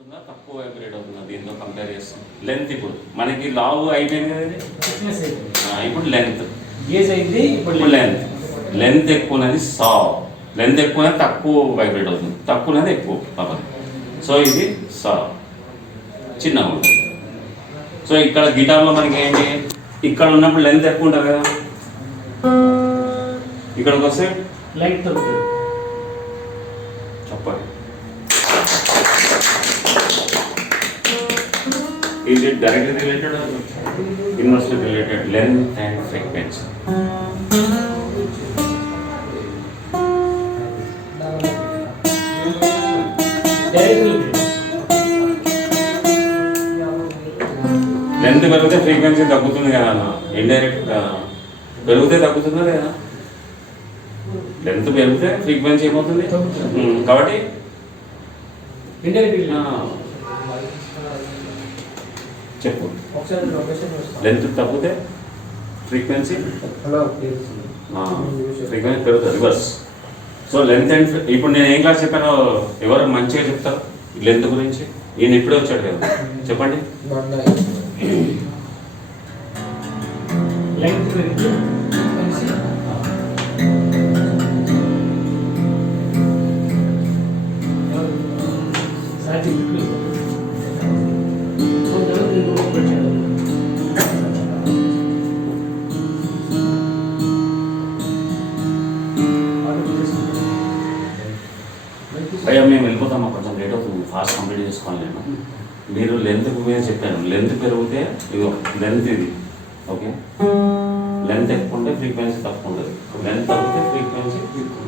అవుతుందా తక్కువ వైబ్రేట్ అవుతుందా దీంతో కంపేర్ చేస్తాం. లెంత్ ఇప్పుడు మనకి లావు అయిపోయింది కదా ఇది. ఇప్పుడు లెంత్ గేజ్ అయింది. ఇప్పుడు లెంత్ ఎక్కువ ఉన్నది సాఫ్, లెంత్ ఎక్కువ తక్కువ వైబ్రేట్ అవుతుంది, తక్కువ ఉన్నది ఎక్కువ పవర్. సో ఇది సాఫ్ చిన్నగా ఉంటుంది. సో ఇక్కడ గిటార్లో మనకి ఏంటి, ఇక్కడ ఉన్నప్పుడు లెంత్ ఎక్కువ ఉంటుంది కదా, ఇక్కడికి వస్తే లెంత్ ఉంటుంది. చెప్పండి, is it directly related or inversely related? Length and frequency. Length పెరిగితే ఫ్రీక్వెన్సీ తగ్గుతుంది కదా అన్న, ఇండైరెక్ట్ పెరిగితే తగ్గుతుందా లేదా? లెంత్ పెరిగితే ఫ్రీక్వెన్సీ ఏమవుతుంది కాబట్టి చెప్పు. లెంత్ తగ్గితే ఫ్రీక్వెన్సీ ఫ్రీక్వెన్సీ పెరుగుతుంది, రివర్స్. సో లెంత్ అండ్ ఇప్పుడు నేను ఏం క్లాస్ చెప్పానో ఎవరు మంచిగా చెప్తారు లెంత్ గురించి? ఈయన ఇప్పుడే వచ్చాడు కదా, చెప్పండి. అయ్యా మేము వెళ్ళిపోతామా, కొంచెం లేట్ అవుతుంది, ఫాస్ట్ కంప్లీట్ చేసుకోవాలి. నేను మీరు లెంత్ మీద చెప్పాను, లెంత్ పెరిగితే ఇది లెంత్ ఇది ఓకే, లెంత్ ఎక్కువ ఉంటే ఫ్రీక్వెన్సీ తక్కువ ఉంటుంది, లెంత్ తగ్గితే ఫ్రీక్వెన్సీ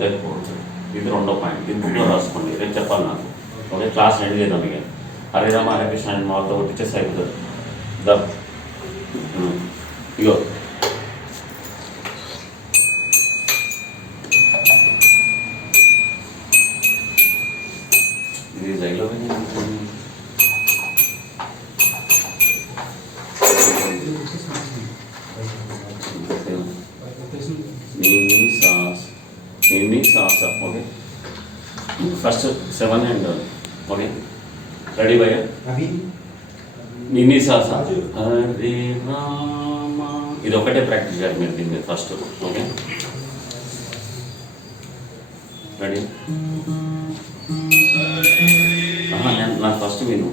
ఎక్కువ ఉంటుంది. ఇది రెండో పాయింట్, ఇది బుక్లో రాసుకోండి, రేపు చెప్పాలి నాకు. ఓకే, క్లాస్ ఎండ్ చేద్దాం. ఇక హరే రామ హరే కృష్ణ అని మాతో కొట్టించేసి అయిపోతుంది. ఇగో ఇది జైల్లో sauce okay. First 7 and okay, ready భయ్యా? నిన్నీ సాస హరే రామ, ఇది ఒకటే ప్రాక్టీస్ చేయాలి మీరు దీని మీద ఫస్ట్. Okay ready? నాకు ఫస్ట్ విను.